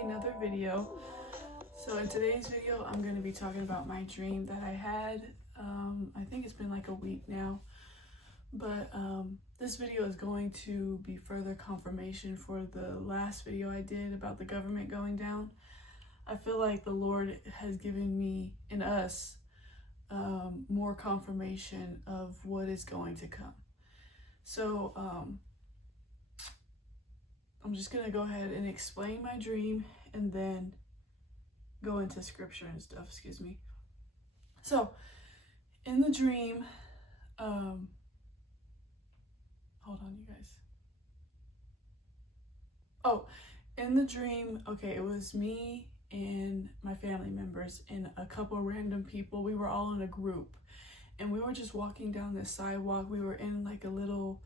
another video. So in today's video, I'm going to be talking about my dream that I had. I think it's been like a week now, but this video is going to be further confirmation for the last video I did about the government going down. I feel like the Lord has given me and us more confirmation of what is going to come. So I'm just going to go ahead and explain my dream and then go into scripture and stuff, So, in the dream, hold on, you guys. Oh, in the dream, okay, it was me and my family members and a couple random people. We were all in a group and we were just walking down this sidewalk. We were in like a little,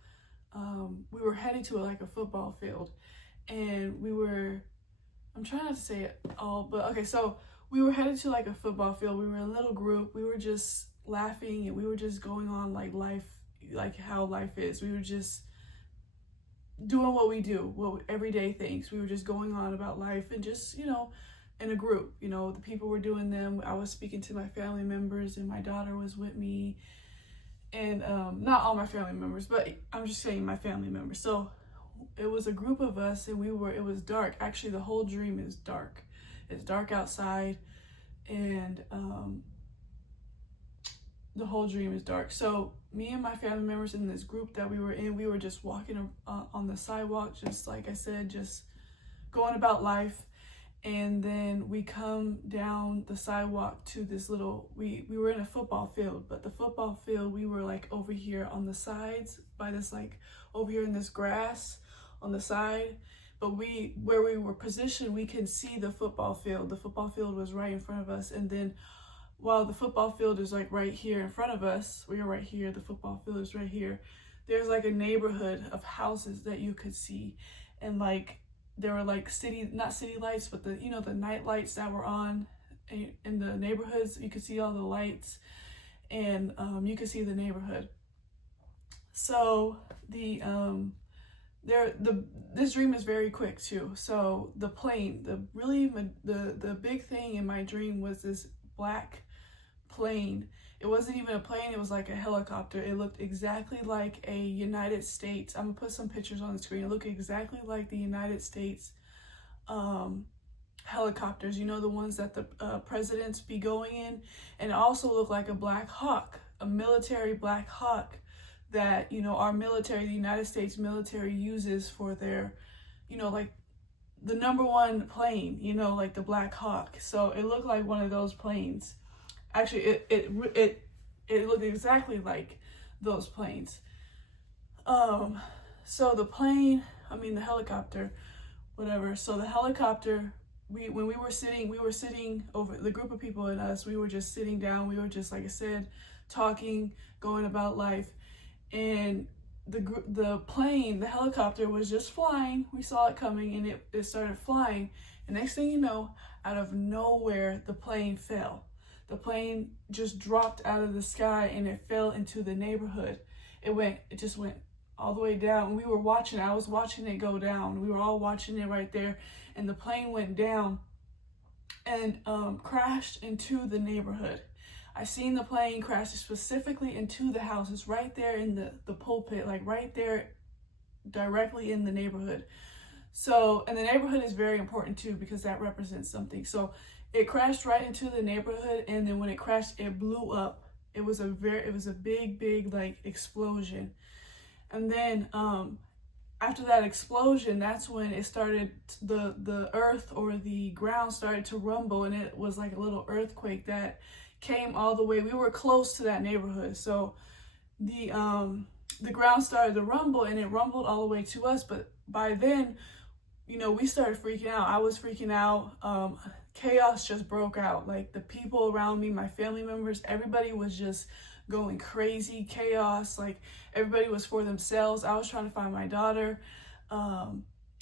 we were heading to like a football field, and I'm trying not to say it all, but okay, so we were headed to like a football field. We were in a little group. We were just laughing and we were just going on like life, like how life is. We were just doing what we do, everyday things. We were just going on about life and just, in a group, the people were doing them. I was speaking to my family members and my daughter was with me, and not all my family members, but I'm just saying my family members. So it was a group of us and it was dark. Actually, the whole dream is dark. It's dark outside, and the whole dream is dark. So me and my family members in this group that we were in, we were just walking on the sidewalk, just like I said, just going about life. And then we come down the sidewalk to this little, we were in a football field, but the football field, we were like over here on the sides by this, like over here in this grass on the side. But where we were positioned, we can see the football field. The football field was right in front of us. And then while the football field is like right here in front of us, we are right here, the football field is right here. There's like a neighborhood of houses that you could see. And like, there were like not city lights, but the night lights that were on in the neighborhoods. You could see all the lights, and you could see the neighborhood. So this dream is very quick too. So the plane, the big thing in my dream was this black plane. It wasn't even a plane, it was like a helicopter. It looked exactly like a United States. I'm gonna put some pictures on the screen. It looked exactly like the United States helicopters, the ones that the presidents be going in. And it also looked like a Black Hawk, a military Black Hawk that, our military, the United States military uses for their, like the #1 plane, like the Black Hawk. So it looked like one of those planes. Actually, it looked exactly like those planes. So the plane, the helicopter, whatever. So the helicopter, when we were sitting over, the group of people and us, we were just sitting down. We were just, like I said, talking, going about life. And the plane, the helicopter was just flying. We saw it coming and it started flying. And next thing you know, out of nowhere, the plane fell. The plane just dropped out of the sky and it fell into the neighborhood. It just went all the way down. We were watching, I was watching it go down. We were all watching it right there. And the plane went down and crashed into the neighborhood. I seen the plane crash specifically into the houses right there in the pulpit, like right there directly in the neighborhood. So, and the neighborhood is very important too because that represents something. So it crashed right into the neighborhood, and then when it crashed, it blew up. It was a big like explosion. And then after that explosion, that's when it started, the earth or the ground started to rumble, and it was like a little earthquake that came all the way. We were close to that neighborhood, so the ground started to rumble, and it rumbled all the way to us. But by then, we started freaking out. I was freaking out. Chaos just broke out. Like the people around me, my family members, everybody was just going crazy. Chaos. Like everybody was for themselves. I was trying to find my daughter.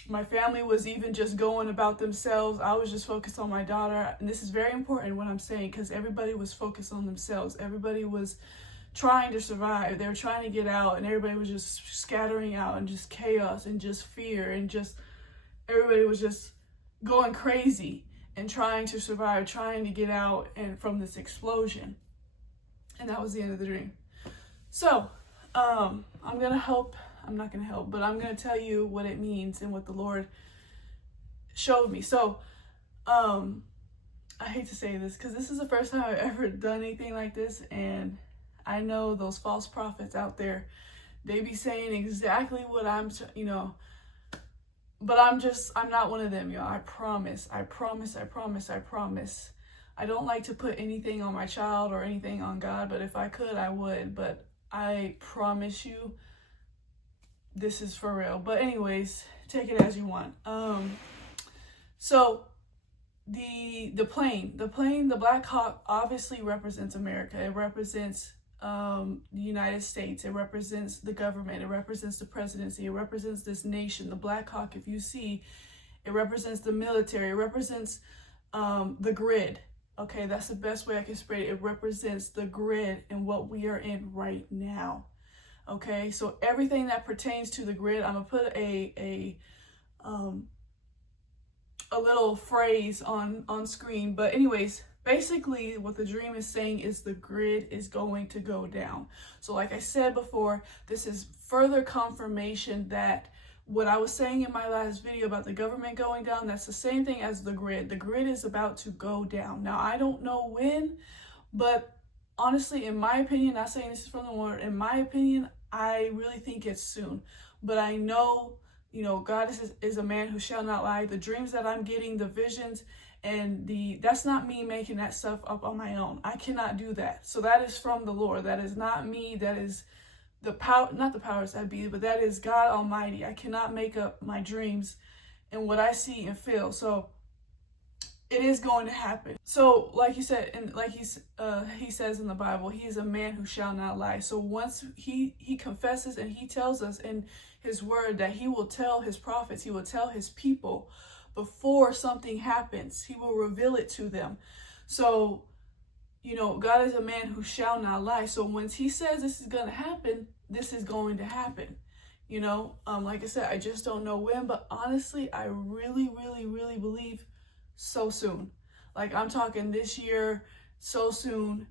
My family was even just going about themselves. I was just focused on my daughter. And this is very important what I'm saying, because everybody was focused on themselves. Everybody was trying to survive. They were trying to get out, and everybody was just scattering out, and just chaos and just fear, and just everybody was just going crazy and trying to survive, trying to get out and from this explosion. And that was the end of the dream. So I'm not gonna help, but I'm gonna tell you what it means and what the Lord showed me. So I hate to say this because this is the first time I've ever done anything like this, and I know those false prophets out there, they be saying exactly what but I'm not one of them, y'all. I promise. I don't like to put anything on my child or anything on God, but if I could, I would. But I promise you, this is for real. But anyways, take it as you want. So the plane, the Black Hawk obviously represents America. It represents the United States. It represents the government. It represents the presidency. It represents this nation. The Black Hawk, if you see, it represents the military. It represents the grid. Okay, that's the best way I can spread it. It represents the grid and what we are in right now. Okay, so everything that pertains to the grid, I'm gonna put a little phrase on screen. But anyways, basically what the dream is saying is the grid is going to go down. So like I said before, this is further confirmation that what I was saying in my last video about the government going down, that's the same thing as the grid. The grid is about to go down. Now, I don't know when, but honestly, in my opinion, not saying this is from the Lord, in my opinion, I really think it's soon. But I know, God is a man who shall not lie. The dreams that I'm getting, the visions, and that's not me making that stuff up on my own. I cannot do that. So that is from the Lord. That is not me. That is the power, not the powers that be, but that is God Almighty. I cannot make up my dreams and what I see and feel. So it is going to happen. So like you said, and like he says in the Bible, he is a man who shall not lie. So once he confesses and he tells us in his word that he will tell his prophets, he will tell his people before something happens, he will reveal it to them. So, God is a man who shall not lie. So once he says this is going to happen, this is going to happen. Like I said, I just don't know when, but honestly, I really, really, really believe so soon. Like I'm talking this year, so soon,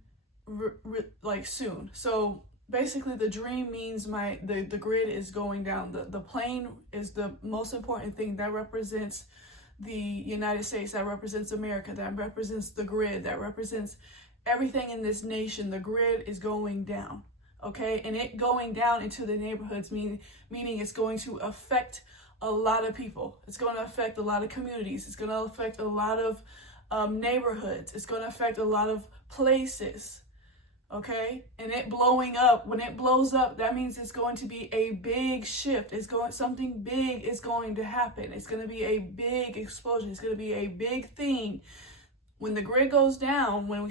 like soon. So basically the dream means the grid is going down. The plane is the most important thing that represents the United States, that represents America, that represents the grid, that represents everything in this nation. The grid is going down, okay? And it going down into the neighborhoods, meaning it's going to affect a lot of people. It's going to affect a lot of communities. It's going to affect a lot of neighborhoods. It's going to affect a lot of places, okay? And it blowing up, when it blows up, that means it's going to be a big shift. Something big is going to happen. It's going to be a big explosion. It's going to be a big thing. When the grid goes down, when I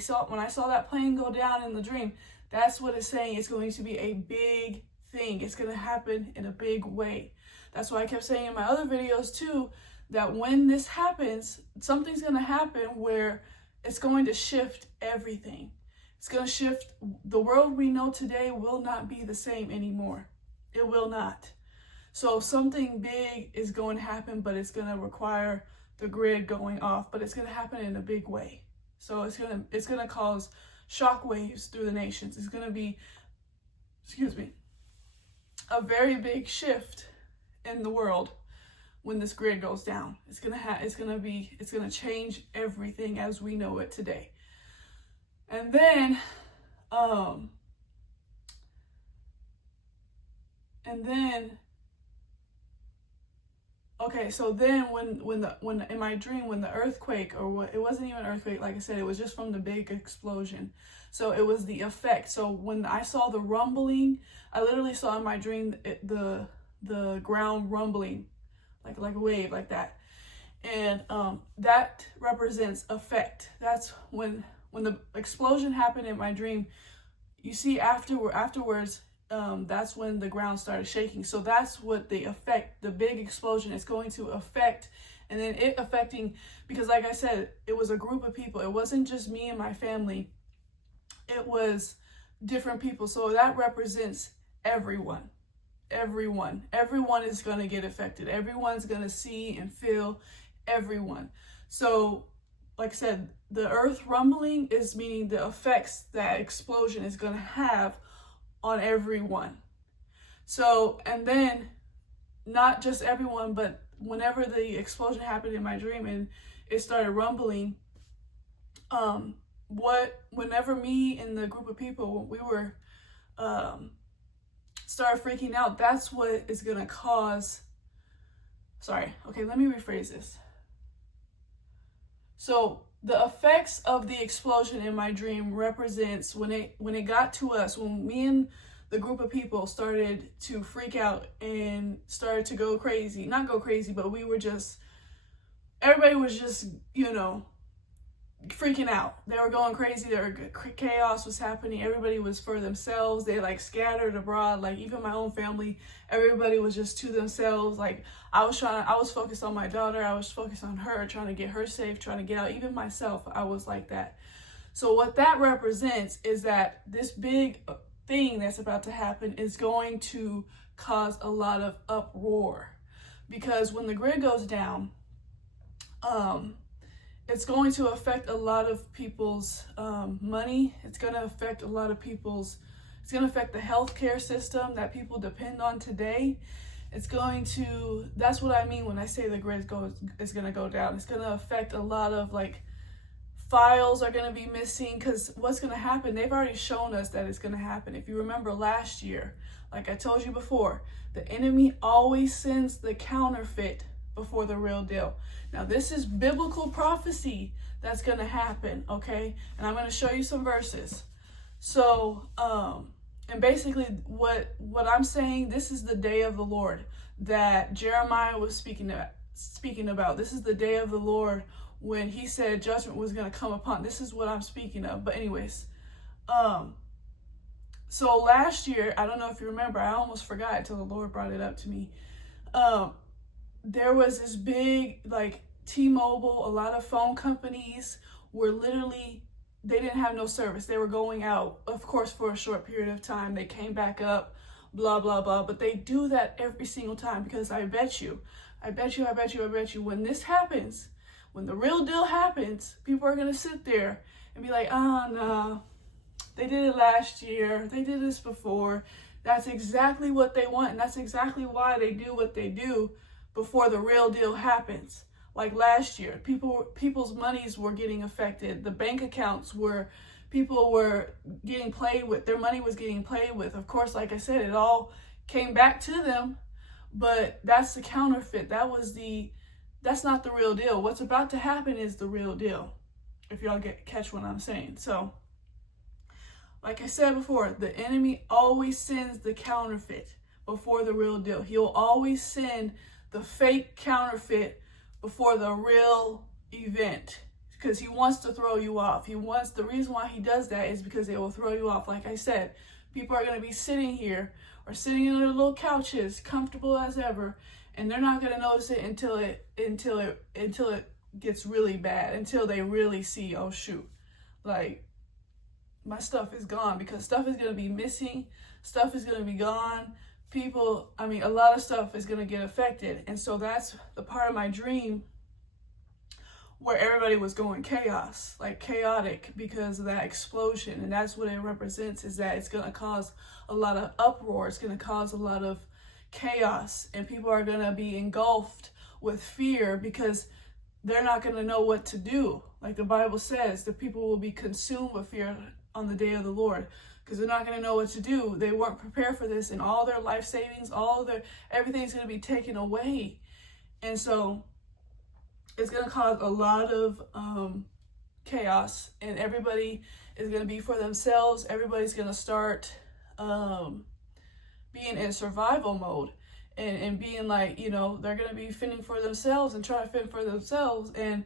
saw that plane go down in the dream, that's what it's saying. It's going to be a big thing. It's going to happen in a big way. That's why I kept saying in my other videos too, that when this happens, something's going to happen where it's going to shift everything. It's going to shift. The world we know today will not be the same anymore. It will not. So something big is going to happen, but it's going to require the grid going off, but it's going to happen in a big way. So it's going to cause shock waves through the nations. It's going to be, a very big shift in the world when this grid goes down. It's going to change everything as we know it today. And then okay, so then when in my dream, when the earthquake, it wasn't even an earthquake, like I said, it was just from the big explosion. So it was the effect. So when I saw the rumbling, I literally saw in my dream the ground rumbling, like a wave, like that. And that represents effect. That's when the explosion happened in my dream. You see, afterwards, that's when the ground started shaking. So that's what the big explosion is going to affect. And then it affecting, because like I said, it was a group of people. It wasn't just me and my family. It was different people. So that represents everyone. Everyone is going to get affected. Everyone's going to see and feel everyone. So, like I said, the earth rumbling is meaning the effects that explosion is going to have on everyone. So, and then not just everyone, but whenever the explosion happened in my dream and it started rumbling, whenever me and the group of people, we were started freaking out, that's what is going to cause, let me rephrase this. So the effects of the explosion in my dream represents when it got to us, when me and the group of people started to freak out and started to go crazy. Not go crazy, but everybody was just, freaking out. They were going crazy. Chaos was happening. Everybody was for themselves. They like scattered abroad. Like even my own family, everybody was just to themselves. Like I was focused on my daughter. I was focused on her, trying to get her safe, trying to get out. Even myself, I was like that. So what that represents is that this big thing that's about to happen is going to cause a lot of uproar, because when the grid goes down, it's going to affect a lot of people's money. It's going to affect it's going to affect the healthcare system that people depend on today. That's what I mean when I say the grid is going to go down. It's going to affect a lot of files are going to be missing, because what's going to happen, they've already shown us that it's going to happen. If you remember last year, like I told you before, the enemy always sends the counterfeit before the real deal. Now this is biblical prophecy that's going to happen, okay? And I'm going to show you some verses. So, and basically what I'm saying, this is the day of the Lord that Jeremiah was speaking about. This is the day of the Lord when he said judgment was going to come upon. This is what I'm speaking of. But anyways, so last year, I don't know if you remember, I almost forgot until the Lord brought it up to me. There was this big, T-Mobile, a lot of phone companies were literally, they didn't have no service. They were going out, of course, for a short period of time. They came back up, blah, blah, blah. But they do that every single time, because I bet you, when this happens, when the real deal happens, people are going to sit there and be like, oh, no, they did it last year. They did this before. That's exactly what they want. And that's exactly why they do what they do before the real deal happens. Like last year, people's monies were getting affected. The bank accounts people were getting played with. Their money was getting played with. Of course, like I said, it all came back to them, but that's the counterfeit. That's not the real deal. What's about to happen is the real deal, if y'all catch what I'm saying. So, like I said before, the enemy always sends the counterfeit before the real deal. He'll always send the fake counterfeit before the real event, because he wants to throw you off. The reason why he does that is because it will throw you off. Like I said, people are going to be sitting here or sitting in their little couches, comfortable as ever, and they're not going to notice it until it gets really bad, until they really see, oh shoot, my stuff is gone, because stuff is going to be missing, stuff is going to be gone. A lot of stuff is going to get affected. And so that's the part of my dream where everybody was going chaotic because of that explosion. And that's what it represents, is that it's going to cause a lot of uproar. It's going to cause a lot of chaos, and people are going to be engulfed with fear because they're not going to know what to do. Like the Bible says, the people will be consumed with fear on the day of the Lord, because they're not going to know what to do. They weren't prepared for this, and all their life savings, everything's going to be taken away. And so it's going to cause a lot of chaos, and everybody is going to be for themselves. Everybody's going to start being in survival mode and being they're going to be fending for themselves and trying to fend for themselves. And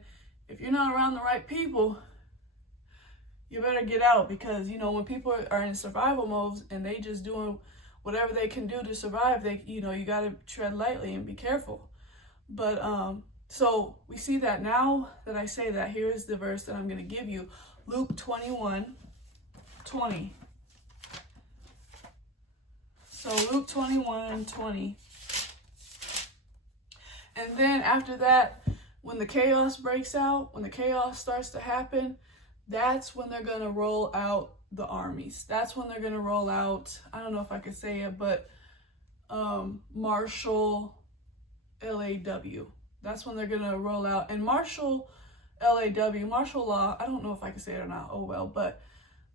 if you're not around the right people, you better get out, because, when people are in survival modes and they just doing whatever they can do to survive, you got to tread lightly and be careful. But, so we see that now that I say that, here is the verse that I'm going to give you. Luke 21:20. So Luke 21:20. And then after that, when the chaos breaks out, when the chaos starts to happen, that's when they're going to roll out the armies. That's when they're going to roll out, I don't know if I could say it, but martial LAW. That's when they're going to roll out. And martial LAW, martial law, I don't know if I can say it or not, oh well, but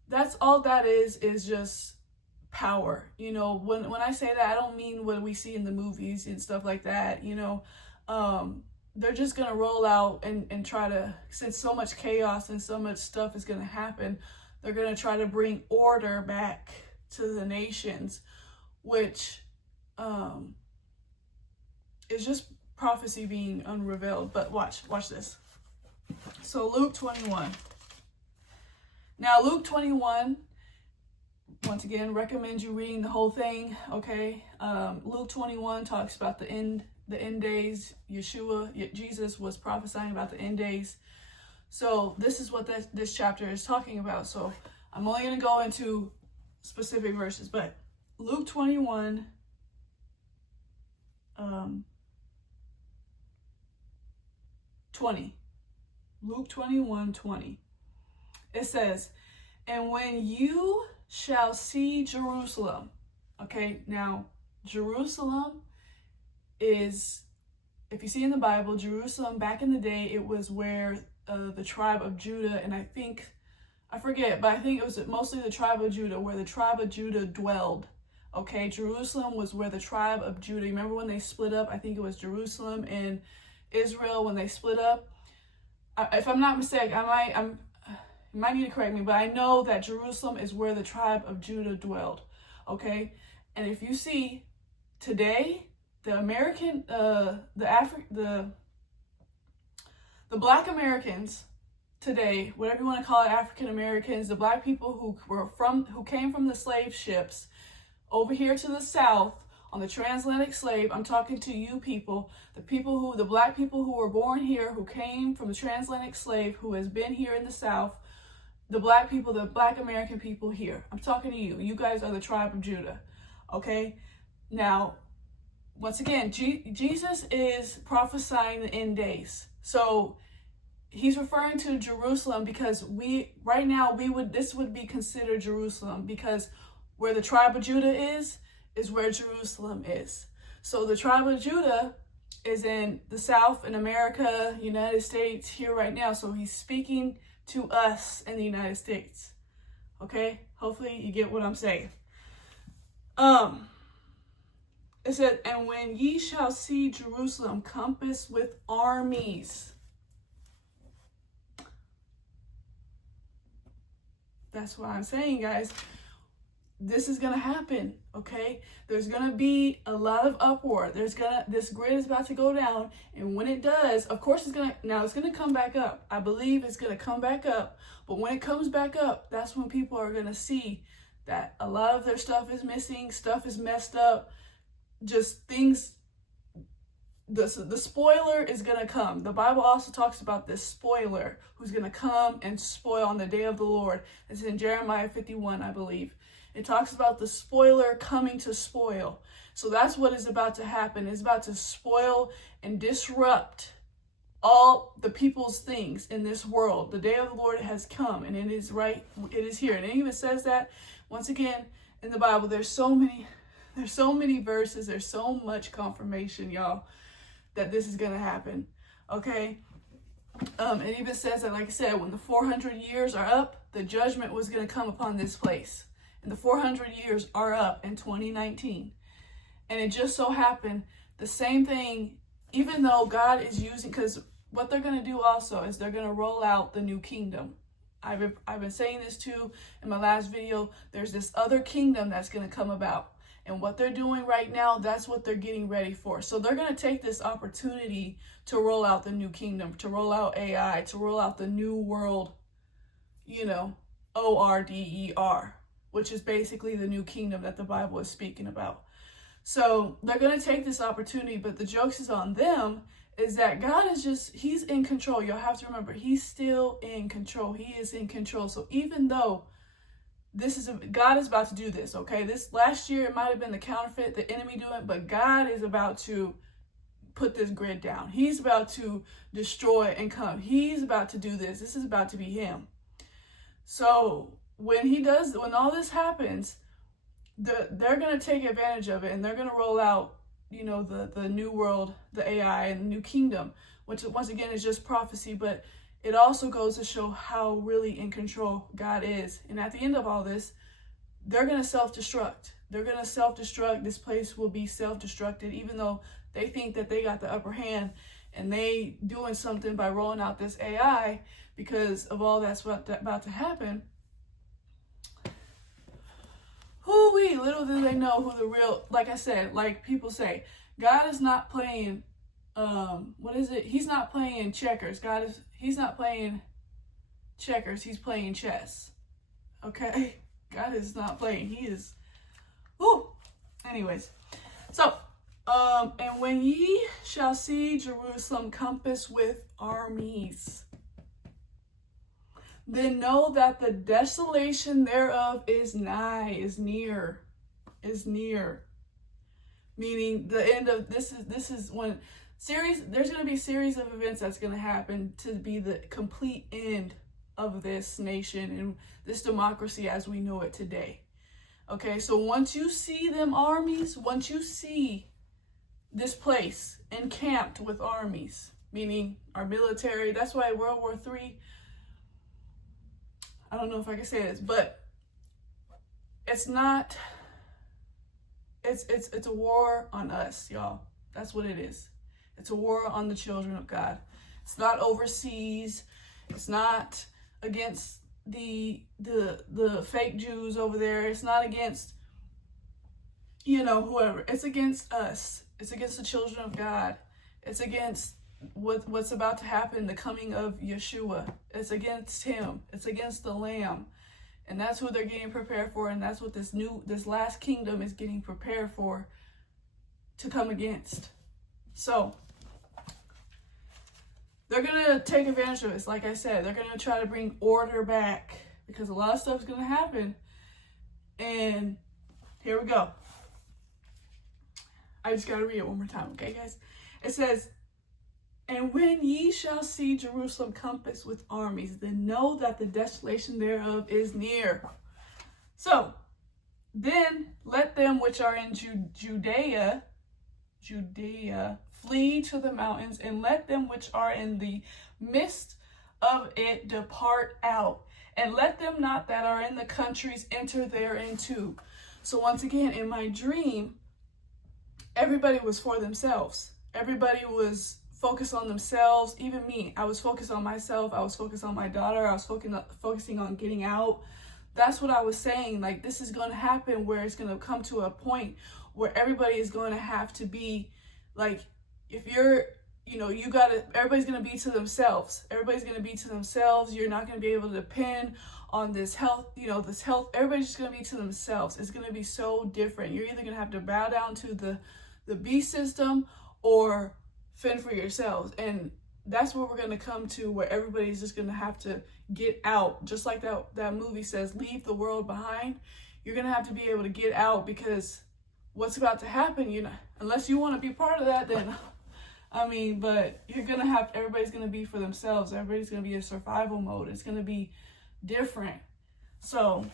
that's all that is just power. You know, when I say that, I don't mean what we see in the movies and stuff like that, you know. They're just going to roll out and try to, since so much chaos and so much stuff is going to happen, they're going to try to bring order back to the nations, which is just prophecy being unrevealed. But watch this. So Luke 21. Now Luke 21, once again, recommend you reading the whole thing, okay? Luke 21 talks about the end days. Jesus was prophesying about the end days. So this is what this chapter is talking about. So I'm only going to go into specific verses, but Luke 21, 20. Luke 21:20. It says, and when you shall see Jerusalem, okay, now Jerusalem is, if you see in the Bible, Jerusalem back in the day, it was where the tribe of Judah, and I forget, but I think it was mostly the tribe of Judah, where the tribe of Judah dwelled. Okay, Jerusalem was where the tribe of Judah, remember when they split up? I think it was Jerusalem and Israel when they split up. If I'm not mistaken, you might need to correct me, but I know that Jerusalem is where the tribe of Judah dwelled. Okay, and if you see today, the American, the Black Americans today, whatever you want to call it, African Americans, the Black people who came from the slave ships over here to the South on the transatlantic slave. I'm talking to you people, the Black people who were born here, who came from the transatlantic slave, who has been here in the South, the Black people, the Black American people here. I'm talking to you. You guys are the tribe of Judah. Okay? Now, once again, Jesus is prophesying the end days. So he's referring to Jerusalem because this would be considered Jerusalem, because where the tribe of Judah is where Jerusalem is. So the tribe of Judah is in the South, in America, United States, here right now. So he's speaking to us in the United States. Okay? Hopefully you get what I'm saying. It said, and when ye shall see Jerusalem compassed with armies. That's what I'm saying, guys. This is going to happen, okay? There's going to be a lot of uproar. This grid is about to go down, and when it does, of course it's going to come back up. I believe it's going to come back up, but when it comes back up, that's when people are going to see that a lot of their stuff is missing, stuff is messed up, just things, the spoiler is going to come. The Bible also talks about this spoiler who's going to come and spoil on the day of the Lord. It's in Jeremiah 51, I believe. It talks about the spoiler coming to spoil. So that's what is about to happen. It's about to spoil and disrupt all the people's things in this world. The day of the Lord has come, and it is here. And it even says that, once again, in the Bible. There's so many verses, there's so much confirmation, y'all, that this is going to happen. Okay? It even says that, like I said, when the 400 years are up, the judgment was going to come upon this place. And the 400 years are up in 2019. And it just so happened, the same thing, even though God is using, because what they're going to do also is they're going to roll out the new kingdom. I've been saying this too in my last video. There's this other kingdom that's going to come about. And what they're doing right now, that's what they're getting ready for. So they're going to take this opportunity to roll out the new kingdom, to roll out AI, to roll out the new world, ORDER, which is basically the new kingdom that the Bible is speaking about. So they're going to take this opportunity, but the joke is on them, is that God is he's in control. You'll have to remember, he's still in control. He is in control. So even though God is about to do this, okay? This last year, it might have been the counterfeit, the enemy doing it, but God is about to put this grid down. He's about to destroy and come. He's about to do this. This is about to be him. So when all this happens, they're going to take advantage of it, and they're going to roll out, the new world, the AI, and the new kingdom, which once again is just prophecy, but it also goes to show how really in control God is. And at the end of all this, they're going to self-destruct. They're going to self-destruct. This place will be self-destructed, even though they think that they got the upper hand and they doing something by rolling out this AI because of all that's about to happen. Little do they know who the real, like I said, like people say, God is not playing, He's not playing checkers. He's not playing checkers. He's playing chess. Okay? God is not playing. He is, anyways. So, and when ye shall see Jerusalem compassed with armies, then know that the desolation thereof is nigh, is near. Meaning the end of this is when there's going to be a series of events that's going to happen to be the complete end of this nation and this democracy as we know it today. Okay, so once you see them armies, once you see this place encamped with armies, meaning our military, that's why World War III, I don't know if I can say this, but it's not, it's a war on us, y'all. That's what it is. It's a war on the children of God. It's not overseas. It's not against the fake Jews over there. It's not against, whoever. It's against us. It's against the children of God. It's against what's about to happen, the coming of Yeshua. It's against him. It's against the Lamb. And that's who they're getting prepared for, and that's what this last kingdom is getting prepared for to come against. So they're going to take advantage of this. Like I said, they're going to try to bring order back because a lot of stuff is going to happen. And here we go. I just got to read it one more time, okay, guys? It says, and when ye shall see Jerusalem compassed with armies, then know that the desolation thereof is near. So, then let them which are in Judea flee to the mountains, and let them which are in the midst of it depart out, and let them not that are in the countries enter thereinto. So once again, in my dream, everybody was for themselves. Everybody was focused on themselves. Even me, I was focused on myself. I was focused on my daughter. I was focusing on getting out. That's what I was saying. Like, this is going to happen where it's going to come to a point where everybody is going to have to be like, if you're, everybody's going to be to themselves. Everybody's going to be to themselves. You're not going to be able to depend on this health, everybody's just going to be to themselves. It's going to be so different. You're either going to have to bow down to the beast system or fend for yourselves. And that's where we're going to come to, where everybody's just going to have to get out. Just like that movie says, leave the world behind. You're going to have to be able to get out, because what's about to happen, unless you want to be part of that, then, but you're going to have, everybody's going to be for themselves. Everybody's going to be in survival mode. It's going to be different. So,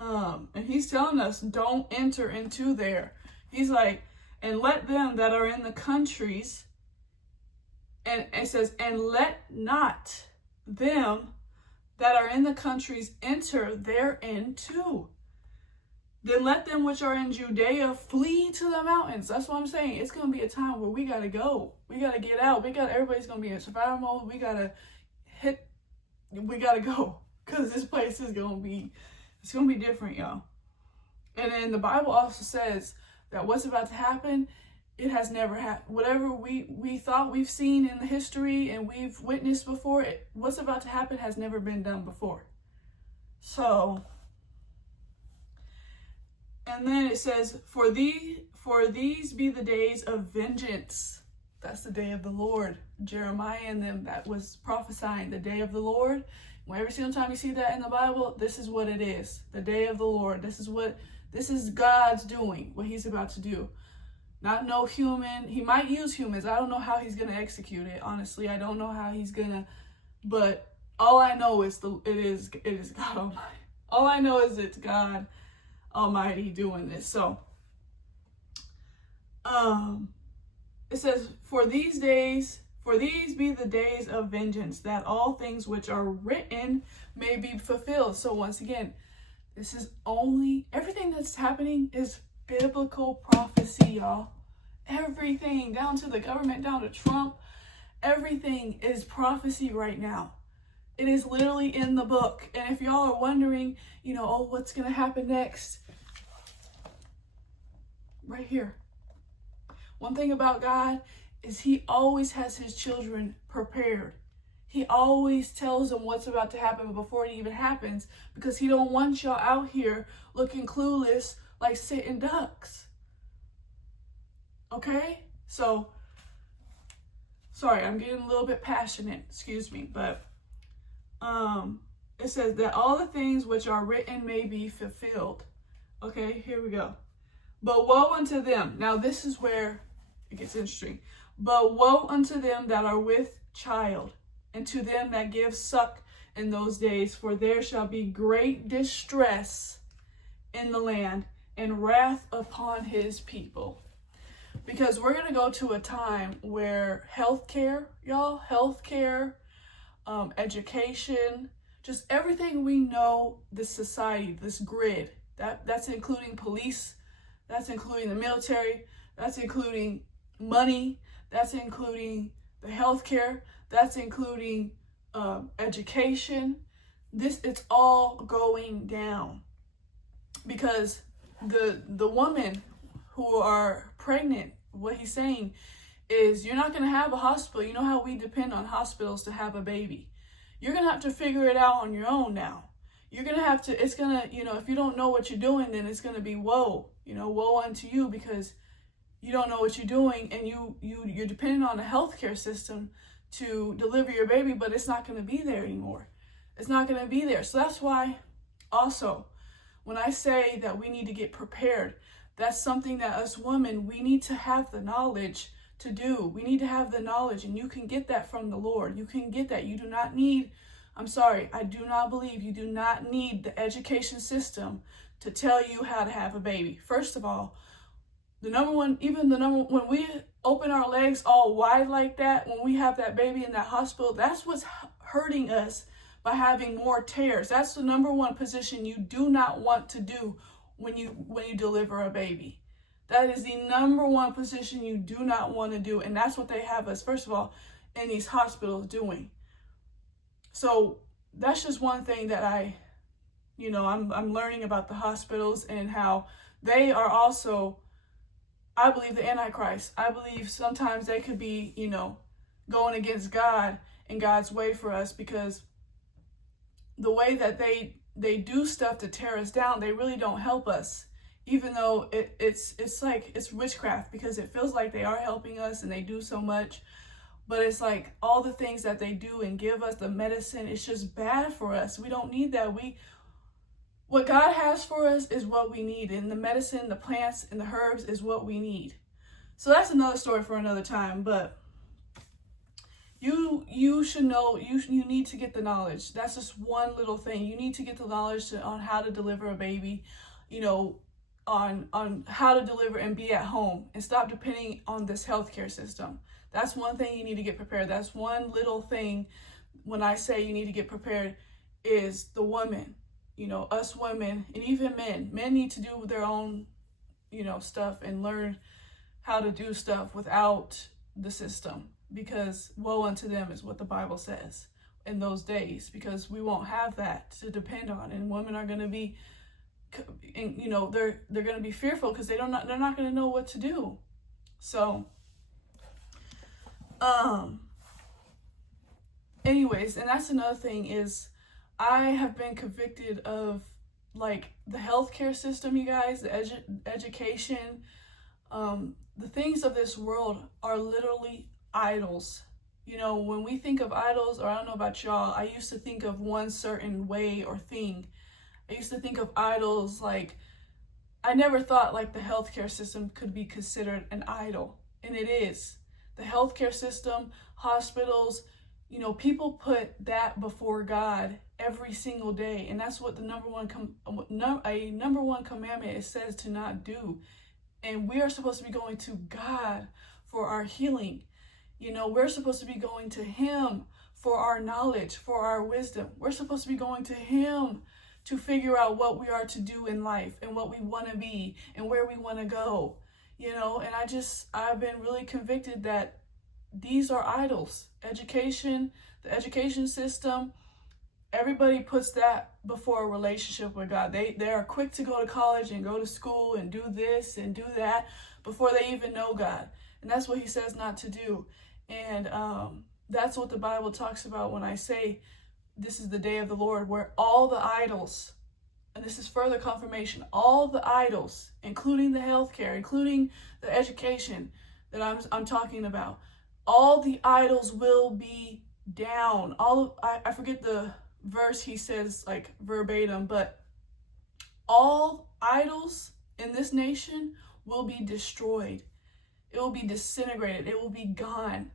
and he's telling us, don't enter into there. He's like, and let them that are in the countries, and it says, and let not them that are in the countries enter thereinto. Then let them which are in Judea flee to the mountains. That's what I'm saying. It's going to be a time where we got to go. We got to get out. Everybody's going to be in survival mode. We got to go, because this place is going to be, it's going to be different, y'all. And then the Bible also says that what's about to happen, it has never happened. Whatever we thought we've seen in the history and we've witnessed before, what's about to happen has never been done before. So, and then it says, for these be the days of vengeance. That's the day of the Lord. Jeremiah and them, that was prophesying the day of the Lord. Every single time you see that in the Bible, this is what it is. The day of the Lord. This is God's doing, what he's about to do. Not no human. He might use humans. I don't know how he's going to execute it. Honestly, I don't know how he's going to, but all I know is it is God Almighty. All I know is it's God Almighty doing this. So, it says, for these be the days of vengeance, that all things which are written may be fulfilled. So once again, this is only, everything that's happening is biblical prophecy, y'all. Everything, down to the government, down to Trump, everything is prophecy right now. It is literally in the book. And if y'all are wondering, oh, what's going to happen next? Right here. One thing about God is he always has his children prepared. He always tells them what's about to happen before it even happens, because he don't want y'all out here looking clueless like sitting ducks. Okay? So, sorry, I'm getting a little bit passionate, excuse me, but it says that all the things which are written may be fulfilled. Okay, here we go. But woe unto them. Now this is where it gets interesting. But woe unto them that are with child, and to them that give suck in those days, for there shall be great distress in the land, and wrath upon his people. Because we're going to go to a time where healthcare, education, just everything we know, this society, this grid, that's including police, that's including the military, that's including money, that's including the healthcare, that's including education. It's all going down, because the women who are pregnant, what he's saying is, you're not going to have a hospital. You know how we depend on hospitals to have a baby. You're going to have to figure it out on your own now. You're going to have to, it's going to, if you don't know what you're doing, then it's going to be woe, woe unto you, because you don't know what you're doing, and you're depending on the healthcare system to deliver your baby, but it's not going to be there anymore. It's not going to be there. So that's why also, when I say that we need to get prepared, that's something that us women, we need to have the knowledge to do. We need to have the knowledge, and you can get that from the Lord. You can get that. You do not need, I do not believe you do not need the education system to tell you how to have a baby. First of all, when we open our legs all wide like that, when we have that baby in that hospital, that's what's hurting us by having more tears. That's the number one position you do not want to do when you deliver a baby. That is the number one position you do not want to do. And that's what they have us, first of all, in these hospitals doing. So that's just one thing that I'm learning about the hospitals, and how they are also, I believe, the Antichrist. I believe sometimes they could be, going against God and God's way for us, because the way that they do stuff to tear us down, they really don't help us. Even though it's like it's witchcraft, because it feels like they are helping us and they do so much, but it's like all the things that they do and give us, the medicine, it's just bad for us. We don't need that. What God has for us is what we need, and the medicine, the plants, and the herbs is what we need. So that's another story for another time, but you should know, you need to get the knowledge. That's just one little thing. You need to get the knowledge on how to deliver a baby, on how to deliver and be at home, and stop depending on this healthcare system. That's one thing you need to get prepared. That's one little thing when I say you need to get prepared, is the woman, us women, and even men. Men need to do their own, stuff, and learn how to do stuff without the system, because woe unto them is what the Bible says in those days, because we won't have that to depend on, and women are going to be, and they're going to be fearful, because they're not going to know what to do. So anyways, and that's another thing, is I have been convicted of, like, the healthcare system, you guys, the education, the things of this world are literally idols. When we think of idols, or I don't know about y'all, I used to think of one certain way or thing. I used to think of idols like I never thought like the healthcare system could be considered an idol, and it is. The healthcare system, hospitals, you know, people put that before God every single day, and that's what the number one commandment it says to not do. And we are supposed to be going to God for our healing. You know, we're supposed to be going to Him for our knowledge, for our wisdom. We're supposed to be going to Him to figure out what we are to do in life and what we want to be and where we want to go. You know, and I've been really convicted that these are idols. Education, the education system, everybody puts that before a relationship with God. They are quick to go to college and go to school and do this and do that before they even know God. And that's what He says not to do. And that's what the Bible talks about when I say this is the day of the Lord, where all the idols, and this is further confirmation, all the idols, including the healthcare, including the education that I'm talking about, all the idols will be down. I forget the verse he says like verbatim, but all idols in this nation will be destroyed. It will be disintegrated. It will be gone.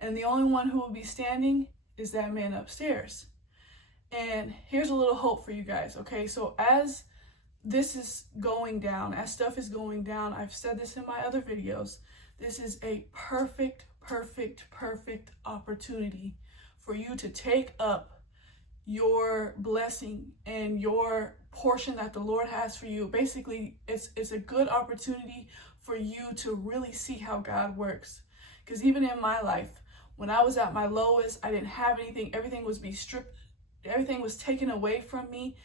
And the only one who will be standing is that man upstairs. And here's a little hope for you guys, okay? So as this is going down, as stuff is going down, I've said this in my other videos, this is a perfect opportunity for you to take up your blessing and your portion that the Lord has for you. Basically, it's a good opportunity for you to really see how God works. Because even in my life, when I was at my lowest, I didn't have anything. Everything was taken away from me.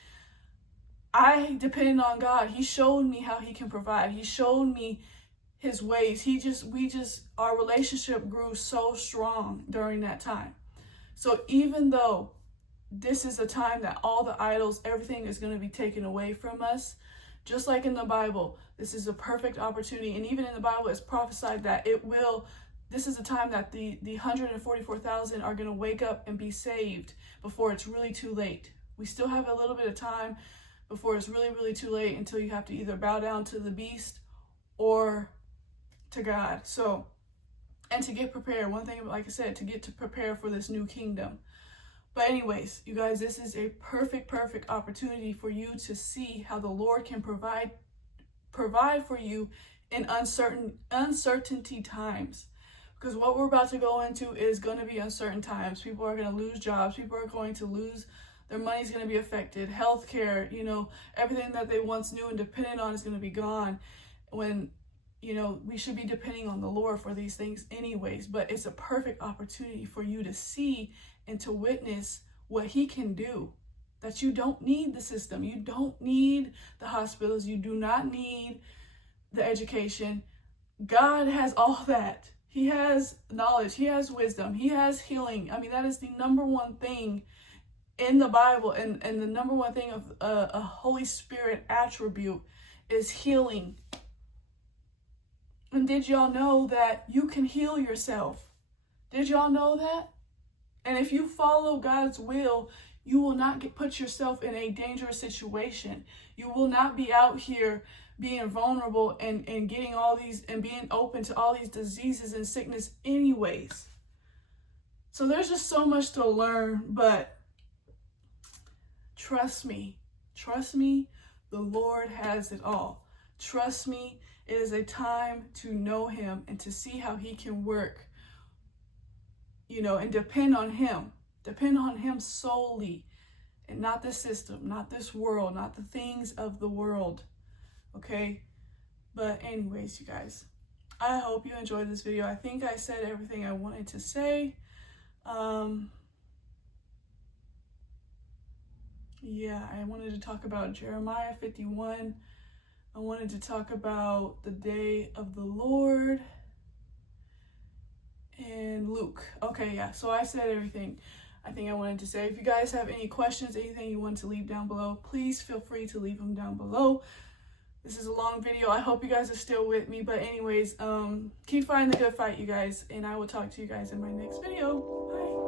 I depended on God. He showed me how He can provide. He showed me His ways. Our relationship grew so strong during that time. So even though this is a time that all the idols, everything is going to be taken away from us, just like in the Bible, this is a perfect opportunity. And even in the Bible, it's prophesied that this is a time that the 144,000 are going to wake up and be saved before it's really too late. We still have a little bit of time before it's really too late, until you have to either bow down to the beast or to God. So, and to get prepared, one thing, like I said, to get to prepare for this new kingdom. But anyways, you guys, this is a perfect opportunity for you to see how the Lord can provide for you in uncertainty times. Because what we're about to go into is going to be uncertain times. People are going to lose jobs. People are going to lose, their money's going to be affected. Healthcare, you know, everything that they once knew and depended on is going to be gone. When, you know, we should be depending on the Lord for these things anyways. But it's a perfect opportunity for you to see and to witness what He can do. That you don't need the system. You don't need the hospitals. You do not need the education. God has all that. He has knowledge. He has wisdom. He has healing. I mean, that is the number one thing in the Bible, and the number one thing of a Holy Spirit attribute is healing. And did y'all know that you can heal yourself? Did y'all know that? And if you follow God's will, you will not put yourself in a dangerous situation. You will not be out here being vulnerable and getting all these and being open to all these diseases and sickness anyways. So there's just so much to learn, but trust me, the Lord has it all. Trust me, it is a time to know Him and to see how He can work, you know, and depend on Him solely, and not the system, not this world, not the things of the world. Okay, but anyways, you guys, I hope you enjoyed this video. I think I said everything I wanted to say. Yeah, I wanted to talk about Jeremiah 51. I wanted to talk about the day of the Lord and Luke. Okay, yeah, so I said everything I think I wanted to say. If you guys have any questions, anything you want to leave down below, please feel free to leave them down below. This is a long video. I hope you guys are still with me. But anyways, keep fighting the good fight, you guys. And I will talk to you guys in my next video. Bye.